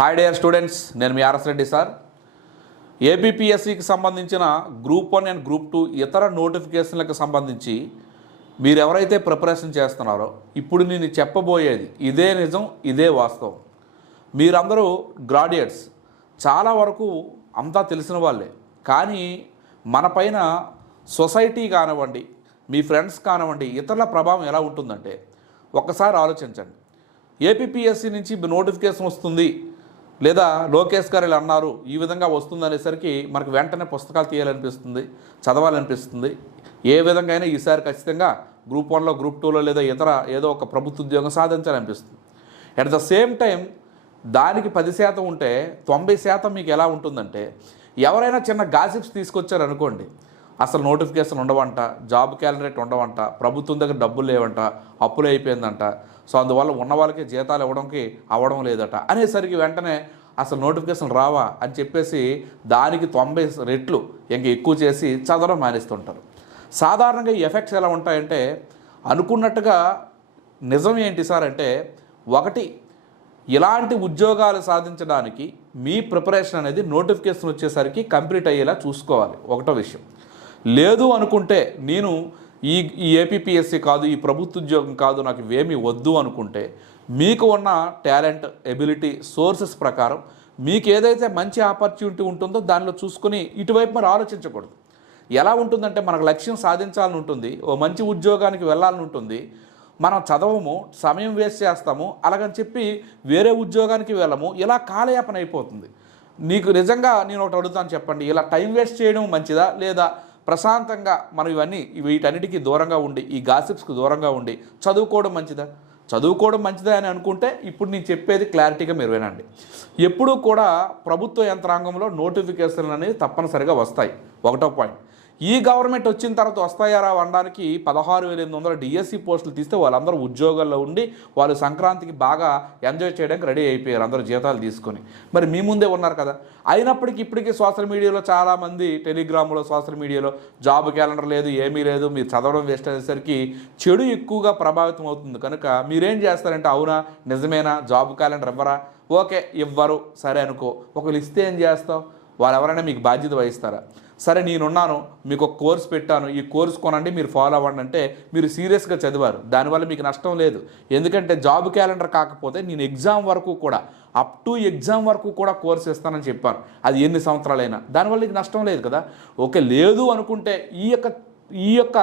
Hi dear students నేను మీ RS Reddy sir. ఏబిపిఎస్సికి సంబంధించిన group one and group two ఇతర నోటిఫికేషన్లకు సంబంధించి మీరు ఎవరైతే ప్రిపరేషన్ చేస్తున్నారో ఇప్పుడు నేను చెప్పబోయేది ఇదే నిజం ఇదే వాస్తవం. మీరందరూ గ్రాడ్యుయేట్స్. చాలా వరకు అంతా తెలిసిన వాళ్ళే. కానీ మన పైన సొసైటీ కానివ్వండి మీ ఫ్రెండ్స్ కానివ్వండి ఇతరుల ప్రభావం ఎలా ఉంటుందంటే ఒక్కసారి ఆలోచించండి. ఏపీఎస్సి నుంచి నోటిఫికేషన్ వస్తుంది. లేదా లోకేష్ గారు ఇలా అన్నారు ఈ విధంగా వస్తుందనేసరికి మనకు వెంటనే పుస్తకాలు తీయాలనిపిస్తుంది చదవాలనిపిస్తుంది. ఏ విధంగా అయినా ఈసారి ఖచ్చితంగా గ్రూప్ వన్లో గ్రూప్ టూలో లేదా ఇతర ఏదో ఒక ప్రభుత్వ ఉద్యోగం సాధించాలనిపిస్తుంది. అట్ ద సేమ్ టైం దానికి పది శాతం ఉంటే తొంభై శాతం మీకు ఎలా ఉంటుందంటే ఎవరైనా చిన్న గాసిప్స్ తీసుకొచ్చారనుకోండి అసలు నోటిఫికేషన్ ఉండవంట జాబ్ క్యాలరేట్ ఉండవంట ప్రభుత్వం దగ్గర డబ్బులు లేవంట అప్పులు అయిపోయిందంట. సో అందువల్ల ఉన్న వాళ్ళకి జీతాలు ఇవ్వడంకి అవ్వడం లేదట. అనేసరికి వెంటనే అసలు నోటిఫికేషన్ రావా అని చెప్పేసి దానికి తొంభై రెట్లు ఇంక ఎక్కువ చేసి చదవడం మానేస్తుంటారు. సాధారణంగా ఈ ఎఫెక్ట్స్ ఎలా ఉంటాయంటే అనుకున్నట్టుగా నిజం ఏంటి సార్ అంటే ఒకటి ఇలాంటి ఉద్యోగాలు సాధించడానికి మీ ప్రిపరేషన్ అనేది నోటిఫికేషన్ వచ్చేసరికి కంప్లీట్ అయ్యేలా చూసుకోవాలి. ఒకటో విషయం. లేదు అనుకుంటే నేను ఈ ఈ ఏపీఎస్సి కాదు ఈ ప్రభుత్వ ఉద్యోగం కాదు నాకు ఇవేమీ వద్దు అనుకుంటే మీకు ఉన్న టాలెంట్ ఎబిలిటీ సోర్సెస్ ప్రకారం మీకు ఏదైతే మంచి ఆపర్చునిటీ ఉంటుందో దానిలో చూసుకొని ఇటువైపు మరి ఆలోచించకూడదు. ఎలా ఉంటుందంటే మనకు లక్ష్యం సాధించాలని ఉంటుంది ఓ మంచి ఉద్యోగానికి వెళ్ళాలని ఉంటుంది మనం చదవము సమయం వేస్ట్ చేస్తాము అలాగని చెప్పి వేరే ఉద్యోగానికి వెళ్ళము ఇలా కాలయాపన అయిపోతుంది. నీకు నిజంగా నేను ఒకటి అడుగుతాను చెప్పండి ఇలా టైం వేస్ట్ చేయడం మంచిదా లేదా ప్రశాంతంగా మనం ఇవన్నీ వీటన్నిటికీ దూరంగా ఉండి ఈ గాసిప్స్కి దూరంగా ఉండి చదువుకోవడం మంచిదా? చదువుకోవడం మంచిదా అని అనుకుంటే ఇప్పుడు నేను చెప్పేది క్లారిటీగా మీరు వినండి. ఎప్పుడూ కూడా ప్రభుత్వ యంత్రాంగంలో నోటిఫికేషన్లు అనేవి తప్పనిసరిగా వస్తాయి. ఒకటో పాయింట్. ఈ గవర్నమెంట్ వచ్చిన తర్వాత వస్తాయారా అనడానికి పదహారు వేల ఎనిమిది వందల డిఎస్సి పోస్టులు తీస్తే వాళ్ళందరూ ఉద్యోగాల్లో ఉండి వాళ్ళు సంక్రాంతికి బాగా ఎంజాయ్ చేయడానికి రెడీ అయిపోయారు అందరూ జీతాలు తీసుకొని. మరి మీ ముందే ఉన్నారు కదా. అయినప్పటికీ ఇప్పటికీ సోషల్ మీడియాలో చాలామంది టెలిగ్రామ్లో సోషల్ మీడియాలో జాబ్ క్యాలెండర్ లేదు ఏమీ లేదు మీరు చదవడం వేస్ట్ అనేసరికి చెడు ఎక్కువగా ప్రభావితం అవుతుంది. కనుక మీరేం చేస్తారంటే అవునా నిజమేనా జాబ్ క్యాలెండర్ ఇవ్వరా? ఓకే ఇవ్వరు. సరే అనుకో. ఒకళ్ళు ఇస్తే ఏం చేస్తావు? వాళ్ళు ఎవరైనా మీకు బాధ్యత వహిస్తారా? సరే నేనున్నాను మీకు ఒక కోర్స్ పెట్టాను ఈ కోర్స్ కొనండి మీరు ఫాలో అవ్వండి అంటే మీరు సీరియస్గా చదివారు. దానివల్ల మీకు నష్టం లేదు. ఎందుకంటే జాబ్ క్యాలెండర్ కాకపోతే నేను ఎగ్జామ్ వరకు కూడా అప్ టు ఎగ్జామ్ వరకు కూడా కోర్స్ ఇస్తానని చెప్పాను. అది ఎన్ని సంవత్సరాలైనా. దానివల్ల నీకు నష్టం లేదు కదా? ఓకే లేదు అనుకుంటే ఈ యొక్క ఈ యొక్క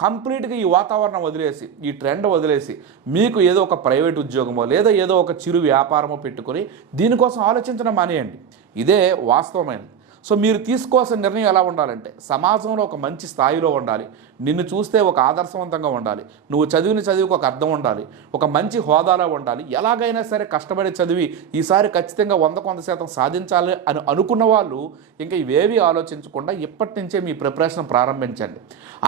కంప్లీట్గా ఈ వాతావరణం వదిలేసి ఈ ట్రెండ్ వదిలేసి మీకు ఏదో ఒక ప్రైవేట్ ఉద్యోగమో లేదా ఏదో ఒక చిరు వ్యాపారమో పెట్టుకొని దీనికోసం ఆలోచించడం మానేయండి. ఇదే వాస్తవమైనది. సో మీరు తీసుకోవాల్సిన నిర్ణయం ఎలా ఉండాలంటే సమాజంలో ఒక మంచి స్థాయిలో ఉండాలి. నిన్ను చూస్తే ఒక ఆదర్శవంతంగా ఉండాలి. నువ్వు చదివిన చదువుకు ఒక అర్థం ఉండాలి. ఒక మంచి హోదాలో ఉండాలి. ఎలాగైనా సరే కష్టపడి చదివి ఈసారి ఖచ్చితంగా వంద కొంత శాతం సాధించాలి అని అనుకున్న వాళ్ళు ఇంకా ఇవేవి ఆలోచించకుండా ఇప్పటి నుంచే మీ ప్రిపరేషన్ ప్రారంభించండి.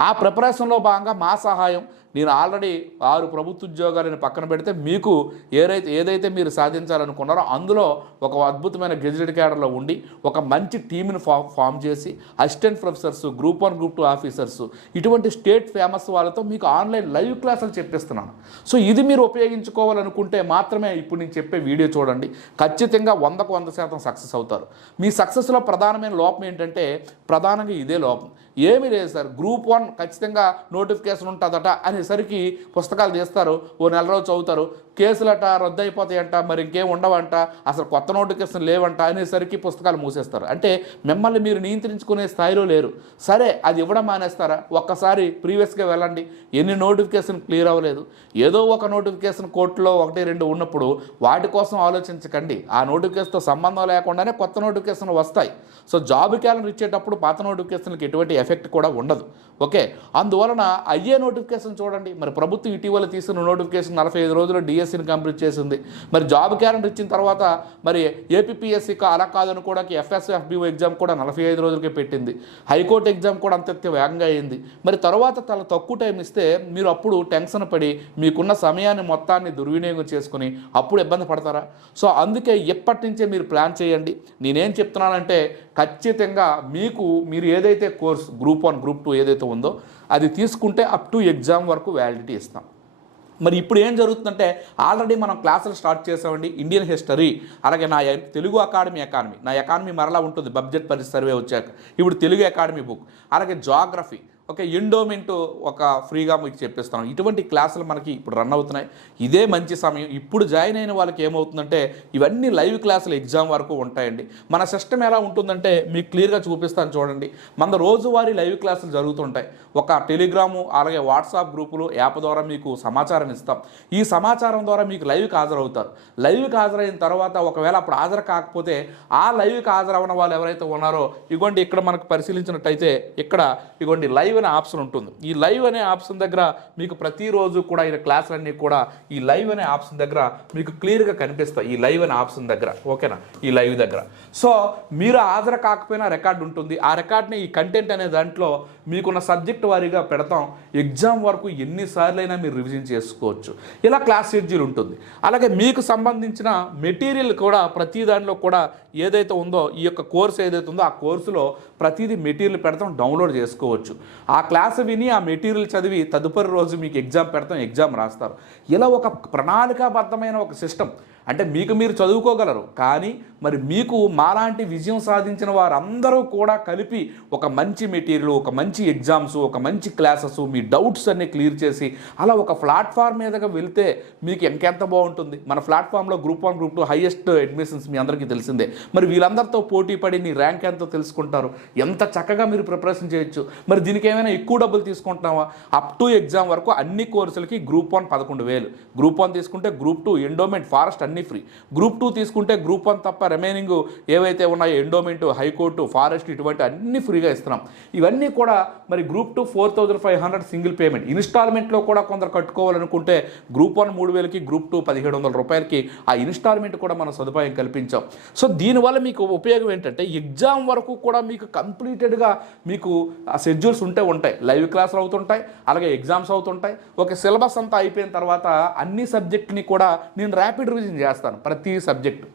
ఆ ప్రిపరేషన్లో భాగంగా మా సహాయం నేను ఆల్రెడీ ఆరు ప్రభుత్వ ఉద్యోగాలను పక్కన పెడితే మీకు ఏదైతే ఏదైతే మీరు సాధించాలనుకున్నారో అందులో ఒక అద్భుతమైన గెజిటెడ్ క్యాడర్లో ఉండి ఒక మంచి టీంని ఫామ్ ఫామ్ చేసి assistant professors group one group two officers ఇటువంటి స్టేట్ ఫేమస్ వాళ్ళతో మీకు ఆన్లైన్ లైవ్ క్లాసులు చెప్పిస్తున్నాను. సో ఇది మీరు ఉపయోగించుకోవాలనుకుంటే మాత్రమే ఇప్పుడు నేను చెప్పే వీడియో చూడండి. ఖచ్చితంగా వందకు వంద శాతం సక్సెస్ అవుతారు. మీ సక్సెస్లో ప్రధానమైన లోపం ఏంటంటే ప్రధానంగా ఇదే లోపం. ఏమీ లేదు సార్. గ్రూప్ వన్ ఖచ్చితంగా నోటిఫికేషన్ ఉంటుందట అనేసరికి పుస్తకాలు తీస్తారు ఓ నెల రోజు చదువుతారు. కేసులట రద్దు అయిపోతాయంట మరి ఇంకేం ఉండవంట అసలు కొత్త నోటిఫికేషన్ లేవంట అనేసరికి పుస్తకాలు మూసేస్తారు. అంటే మిమ్మల్ని మీరు నియంత్రించుకునే స్థాయిలో లేరు. సరే అది ఇవ్వడం మానేస్తారా? ఒక్కసారి ప్రీవియస్గా వెళ్ళండి. ఎన్ని నోటిఫికేషన్ క్లియర్ అవ్వలేదు. ఏదో ఒక నోటిఫికేషన్ కోర్టులో ఒకటి రెండు ఉన్నప్పుడు వాటి కోసం ఆలోచించకండి. ఆ నోటిఫికేషన్తో సంబంధం లేకుండానే కొత్త నోటిఫికేషన్ వస్తాయి. సో జాబ్ క్యాలెండర్ ఇచ్చేటప్పుడు పాత నోటిఫికేషన్కి ఎటువంటి ఎఫెక్ట్ కూడా ఉండదు. ఓకే? అందువలన అయ్యే నోటిఫికేషన్ చూడండి. మరి ప్రభుత్వం ఇటీవల తీసుకున్న నోటిఫికేషన్ నలభై ఐదు రోజులు డిఎస్సిని కంప్లీట్ చేసింది. మరి జాబ్ క్యారెంట్ ఇచ్చిన తర్వాత మరి ఏపీఎస్సి అలా కాదనుకోవడానికి ఎఫ్ఎస్ఎఫ్బిఓ ఎగ్జామ్ కూడా నలభై ఐదు రోజులకే పెట్టింది. హైకోర్టు ఎగ్జామ్ కూడా అంత వేగంగా అయింది. మరి తర్వాత చాలా తక్కువ టైం ఇస్తే మీరు అప్పుడు టెన్షన్ పడి మీకున్న సమయాన్ని మొత్తాన్ని దుర్వినియోగం చేసుకుని అప్పుడు ఇబ్బంది పడతారా? సో అందుకే ఇప్పటి నుంచే మీరు ప్లాన్ చేయండి. నేనేం చెప్తున్నానంటే ఖచ్చితంగా మీకు మీరు ఏదైతే course group one group two ఏదైతే ఉందో అది తీసుకుంటే అప్ టు ఎగ్జామ్ వరకు వ్యాలిడిటీ ఇస్తాం. మరి ఇప్పుడు ఏం జరుగుతుందంటే ఆల్రెడీ మనం క్లాసులు స్టార్ట్ చేసామండి ఇండియన్ హిస్టరీ అలాగే నా తెలుగు అకాడమీ అకాడమీ నా అకాడమీ మరలా ఉంటుంది బడ్జెట్ పరిస్థితి సర్వే వచ్చాక. ఇప్పుడు తెలుగు అకాడమీ బుక్ అలాగే జాగ్రఫీ ఓకే ఎండోమెంట్ ఒక ఫ్రీగా మీకు చెప్పిస్తాను. ఇటువంటి క్లాసులు మనకి ఇప్పుడు రన్ అవుతున్నాయి. ఇదే మంచి సమయం. ఇప్పుడు జాయిన్ అయిన వాళ్ళకి ఏమవుతుందంటే ఇవన్నీ లైవ్ క్లాసులు ఎగ్జామ్ వరకు ఉంటాయండి. మన సిస్టమ్ ఎలా ఉంటుందంటే మీకు క్లియర్గా చూపిస్తాను చూడండి. మన రోజువారీ లైవ్ క్లాసులు జరుగుతుంటాయి. ఒక టెలిగ్రాము అలాగే వాట్సాప్ గ్రూపులు యాప్ ద్వారా మీకు సమాచారం ఇస్తాం. ఈ సమాచారం ద్వారా మీకు లైవ్కి హాజరవుతారు. లైవ్కి హాజరైన తర్వాత ఒకవేళ అప్పుడు హాజరు కాకపోతే ఆ లైవ్కి హాజరవన వాళ్ళు ఎవరైతే ఉన్నారో ఇగోండి ఇక్కడ మనకు పరిశీలించినట్టయితే ఇక్కడ ఇగోండి లైవ్ అనే ఆప్షన్ ఉంటుంది. ఈ లైవ్ అనే ఆప్షన్ దగ్గర మీకు ప్రతిరోజు కూడా ఈ క్లాసులన్నీ కూడా ఈ లైవ్ అనే ఆప్షన్ దగ్గర మీకు క్లియర్గా కనిపిస్తాయి. ఈ లైవ్ అనే ఆప్షన్ దగ్గర. ఓకేనా? ఈ లైవ్ దగ్గర. సో మీరు హాజరు కాకపోయినా రికార్డు ఉంటుంది. ఆ రికార్డ్ని ఈ కంటెంట్ అనే దాంట్లో మీకున్న సబ్జెక్ట్ వారీగా పెడతాం. ఎగ్జామ్ వరకు ఎన్నిసార్లైనా మీరు రివిజన్ చేసుకోవచ్చు. ఇలా క్లాస్ షెడ్యూల్ ఉంటుంది. అలాగే మీకు సంబంధించిన మెటీరియల్ కూడా ప్రతి దాంట్లో కూడా ఏదైతే ఉందో ఈ యొక్క కోర్స్ ఏదైతే ఉందో ఆ కోర్సులో ప్రతిదీ మెటీరియల్ పెడతాం డౌన్లోడ్ చేసుకోవచ్చు. ఆ క్లాస్ విని ఆ మెటీరియల్ చదివి తదుపరి రోజు మీకు ఎగ్జామ్ పెడతాం ఎగ్జామ్ రాస్తారు. ఇలా ఒక ప్రణాళికాబద్ధమైన ఒక సిస్టమ్ అంటే మీకు మీరు చదువుకోగలరు. కానీ మరి మీకు మాలాంటి విజయం సాధించిన వారందరూ కూడా కలిపి ఒక మంచి మెటీరియల్ ఒక మంచి ఎగ్జామ్స్ ఒక మంచి క్లాసెస్ మీ డౌట్స్ అన్ని క్లియర్ చేసి అలా ఒక ప్లాట్ఫామ్ మీదగా వెళ్తే మీకు ఇంకెంత బాగుంటుంది? మన ప్లాట్ఫామ్లో group one group two highest admissions మీ అందరికీ తెలిసిందే. మరి వీళ్ళందరితో పోటీ పడి నీ ర్యాంక్ ఎంతో తెలుసుకుంటారు. ఎంత చక్కగా మీరు ప్రిపరేషన్ చేయొచ్చు. మరి దీనికి ఏమైనా ఎక్కువ డబ్బులు తీసుకుంటున్నావా? అప్ టు ఎగ్జామ్ వరకు అన్ని కోర్సులకి గ్రూప్ వన్ పదకొండు వేలు. గ్రూప్ వన్ తీసుకుంటే గ్రూప్ టూ ఎండోమెంట్ ఫారెస్ట్ అన్ని ఫ్రీ గ్రూప్ టూ తీసుకుంటే గ్రూప్ వన్ తప్ప రిమైనింగ్ ఏవైతే ఉన్నాయో ఎండోమెంట్ హైకోర్టు ఫారెస్ట్ ఇటువంటి అన్ని ఫ్రీగా ఇస్తున్నాం. ఇవన్నీ కూడా మరి group two four thousand five hundred single payment ఇన్స్టాల్మెంట్లో కూడా కొందరు కట్టుకోవాలనుకుంటే గ్రూప్ వన్ మూడు వేలకి గ్రూప్ టూ పదిహేడు వందల రూపాయలకి ఆ ఇన్స్టాల్మెంట్ కూడా మనం సదుపాయం కల్పించాం. సో దీనివల్ల మీకు ఉపయోగం ఏంటంటే ఎగ్జామ్ వరకు కూడా మీకు కంప్లీటెడ్గా మీకు ఆ షెడ్యూల్స్ ఉంటే ఉంటాయి. లైవ్ క్లాసులు అవుతుంటాయి అలాగే ఎగ్జామ్స్ అవుతుంటాయి. ఒక సిలబస్ అంతా అయిపోయిన తర్వాత అన్ని సబ్జెక్ట్ని కూడా నేను ర్యాపిడ్ రివిజన్ చేస్తాను ప్రతి సబ్జెక్టు.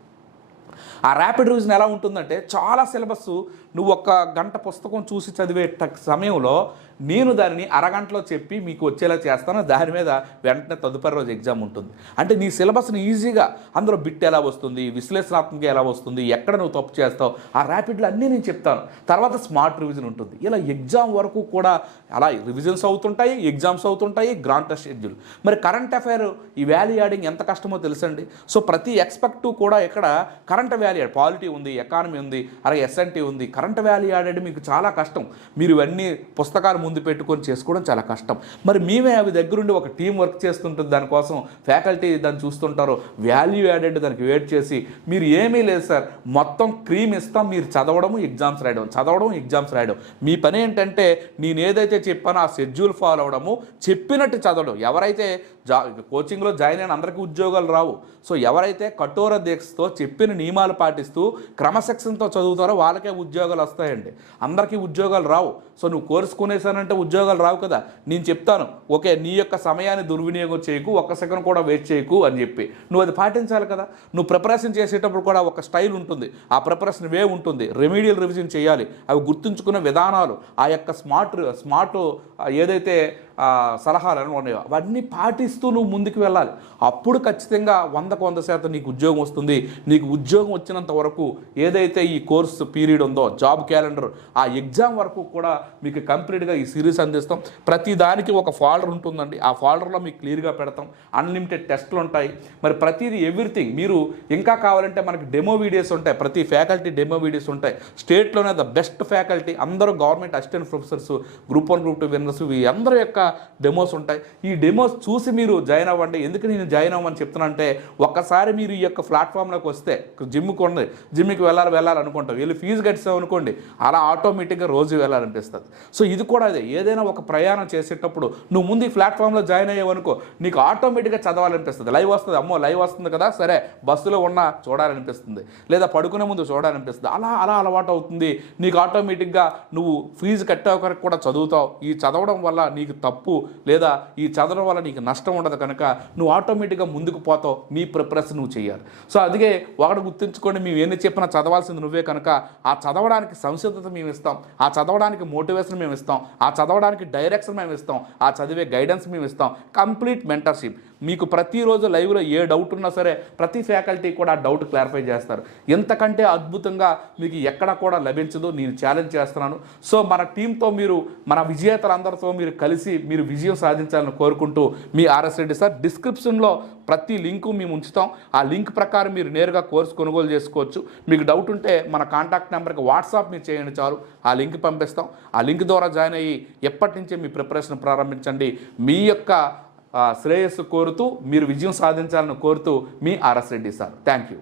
ఆ ర్యాపిడ్ రివిజన్ ఎలా ఉంటుందంటే చాలా సిలబస్ నువ్వు ఒక గంట పుస్తకం చూసి చదివే సమయంలో నేను దానిని అరగంటలో చెప్పి మీకు వచ్చేలా చేస్తాను. దాని మీద వెంటనే తదుపరి రోజు ఎగ్జామ్ ఉంటుంది. అంటే నీ సిలబస్ని ఈజీగా అందులో బిట్ ఎలా వస్తుంది విశ్లేషణాత్మక ఎలా వస్తుంది ఎక్కడ నువ్వు తప్పు చేస్తావు ఆ ర్యాపిడ్లో అన్నీ నేను చెప్తాను. తర్వాత స్మార్ట్ రివిజన్ ఉంటుంది. ఇలా ఎగ్జామ్ వరకు కూడా అలా రివిజన్స్ అవుతుంటాయి ఎగ్జామ్స్ అవుతుంటాయి గ్రాంట్ షెడ్యూల్ మరి కరెంట్ అఫైర్ ఈ వాల్యూ యాడింగ్ ఎంత కష్టమో తెలుసండి? సో ప్రతి ఎక్స్పెక్ట్ కూడా ఇక్కడ కరెంట్ వాల్యూ యాడ్ పాలిటీ ఉంది ఎకానమీ ఉంది అలాగే ఎస్ఎన్టీ ఉంది. కరెంట్ వాల్యూ యాడెడ్ మీకు చాలా కష్టం. మీరు ఇవన్నీ పుస్తకాలు ముందు పెట్టుకొని చేసుకోవడం చాలా కష్టం. మరి మేమే అవి దగ్గరుండి ఒక టీం వర్క్ చేస్తుంటుంది దానికోసం ఫ్యాకల్టీ దాన్ని చూస్తుంటారు వాల్యూ యాడెడ్ దానికి వెయిట్ చేసి మీరు ఏమీ లేదు సార్ మొత్తం క్రీమ్ ఇస్తాం మీరు చదవడము ఎగ్జామ్స్ రాయడం చదవడం ఎగ్జామ్స్ రాయడం. మీ పని ఏంటంటే నేను ఏదైతే చెప్పానో ఆ షెడ్యూల్ ఫాలో అవడము చెప్పినట్టు చదవడం. ఎవరైతే జా కోచింగ్లో జాయిన్ అయిన అందరికీ ఉద్యోగాలు రావు. సో ఎవరైతే కఠోర దీక్షతో చెప్పిన నియమాలు పాటిస్తూ క్రమశిక్షణతో చదువుతారో వాళ్ళకే ఉద్యోగాలు వస్తాయండి. అందరికీ ఉద్యోగాలు రావు. సో నువ్వు కోరుసుకునేసానంటే ఉద్యోగాలు రావు కదా. నేను చెప్తాను ఓకే నీ యొక్క సమయాన్ని దుర్వినియోగం చేయకు ఒక్క సెకండ్ కూడా వేస్ట్ చేయకు అని చెప్పి. నువ్వు అది పాటించాలి కదా. నువ్వు ప్రిపరేషన్ చేసేటప్పుడు కూడా ఒక స్టైల్ ఉంటుంది. ఆ ప్రిపరేషన్ వే ఉంటుంది. రెమీడియల్ రివిజన్ చేయాలి. అవి గుర్తుంచుకునే విధానాలు. ఆ యొక్క స్మార్ట్ స్మార్ట్ ఏదైతే సలహాలను సలహాలు అవన్నీ పాటిస్తూ నువ్వు ముందుకు వెళ్ళాలి. అప్పుడు ఖచ్చితంగా వందకు వంద శాతం నీకు ఉద్యోగం వస్తుంది. నీకు ఉద్యోగం వచ్చినంత వరకు ఏదైతే ఈ కోర్సు పీరియడ్ ఉందో జాబ్ క్యాలెండర్ ఆ ఎగ్జామ్ వరకు కూడా మీకు కంప్లీట్గా ఈ సిరీస్ అందిస్తాం. ప్రతి దానికి ఒక ఫాల్డర్ ఉంటుందండి. ఆ ఫాల్డర్లో మీకు క్లియర్గా పెడతాం. అన్లిమిటెడ్ టెస్ట్లు ఉంటాయి. మరి ప్రతిదీ ఎవ్రీథింగ్. మీరు ఇంకా కావాలంటే మనకి డెమో వీడియోస్ ఉంటాయి. ప్రతి ఫ్యాకల్టీ డెమో వీడియోస్ ఉంటాయి. స్టేట్లోనే ద బెస్ట్ ఫ్యాకల్టీ అందరూ government assistant professors group one group two winners ఈ అందరి యొక్క డెమోస్ ఉంటాయి. ఈ డెమోస్ చూసి మీరు జాయిన్ అవ్వండి. ఎందుకు నేను జాయిన్ అవ్వమని చెప్తున్నానంటే ఒక్కసారి మీరు ఈ యొక్క ప్లాట్ఫామ్లోకి వస్తే జిమ్కి ఉన్నది జిమ్కి వెళ్ళాలి వెళ్ళాలనుకుంటాం వెళ్ళి ఫీజు కట్టాం అనుకోండి అలా ఆటోమేటిక్గా రోజు వెళ్ళాలనిపిస్తుంది. సో ఇది కూడా అదే. ఏదైనా ఒక ప్రయాణం చేసేటప్పుడు నువ్వు ముందు ఈ ప్లాట్ఫామ్లో జాయిన్ అయ్యావనుకో నీకు ఆటోమేటిక్గా చదవాలనిపిస్తుంది. లైవ్ వస్తుంది. అమ్మో లైవ్ వస్తుంది కదా? సరే బస్సులో ఉన్నా చూడాలనిపిస్తుంది. లేదా పడుకునే ముందు చూడాలనిపిస్తుంది. అలా అలా అలవాటు అవుతుంది. నీకు ఆటోమేటిక్గా నువ్వు ఫీజు కట్టే ఒకరికి కూడా చదువుతావు. ఈ చదవడం వల్ల నీకు తప్పు తప్పు లేదా ఈ చదవడం వల్ల నీకు నష్టం ఉండదు కనుక నువ్వు ఆటోమేటిక్గా ముందుకు పోతావు మీ ప్రిపరేషన్ నువ్వు చేయాలి. సో అందుకే ఒకటి గుర్తుంచుకోండి మేము ఎన్ని చెప్పినా చదవాల్సింది నువ్వే కనుక ఆ చదవడానికి సంసిద్ధత మేము ఇస్తాం ఆ చదవడానికి మోటివేషన్ మేము ఇస్తాం ఆ చదవడానికి డైరెక్షన్ మేము ఇస్తాం ఆ చదివే గైడెన్స్ మేము ఇస్తాం. కంప్లీట్ మెంటర్షిప్ మీకు ప్రతిరోజు లైవ్లో ఏ డౌట్ ఉన్నా సరే ప్రతి ఫ్యాకల్టీ కూడా ఆ డౌట్ క్లారిఫై చేస్తారు. ఎంతకంటే అద్భుతంగా మీకు ఎక్కడ కూడా లభించదు నేను ఛాలెంజ్ చేస్తున్నాను. సో మన టీంతో మీరు మన విజేతలందరితో మీరు కలిసి మీరు విజయం సాధించాలని కోరుకుంటూ మీ ఆర్ఎస్ రెడ్డి సార్ డిస్క్రిప్షన్లో ప్రతి లింకు మేము ఉంచుతాం. ఆ లింక్ ప్రకారం మీరు నేరుగా కోర్సు కొనుగోలు చేసుకోవచ్చు. మీకు డౌట్ ఉంటే మన కాంటాక్ట్ నెంబర్కి వాట్సాప్ మీరు చేయండి చాలు. ఆ లింక్ పంపిస్తాం. ఆ లింక్ ద్వారా జాయిన్ అయ్యి ఎప్పటి నుంచే మీ ప్రిపరేషన్ ప్రారంభించండి. మీ యొక్క శ్రేయస్సు కోరుతూ మీరు విజయం సాధించాలని కోరుతూ మీ RS Reddy sir. Thank you.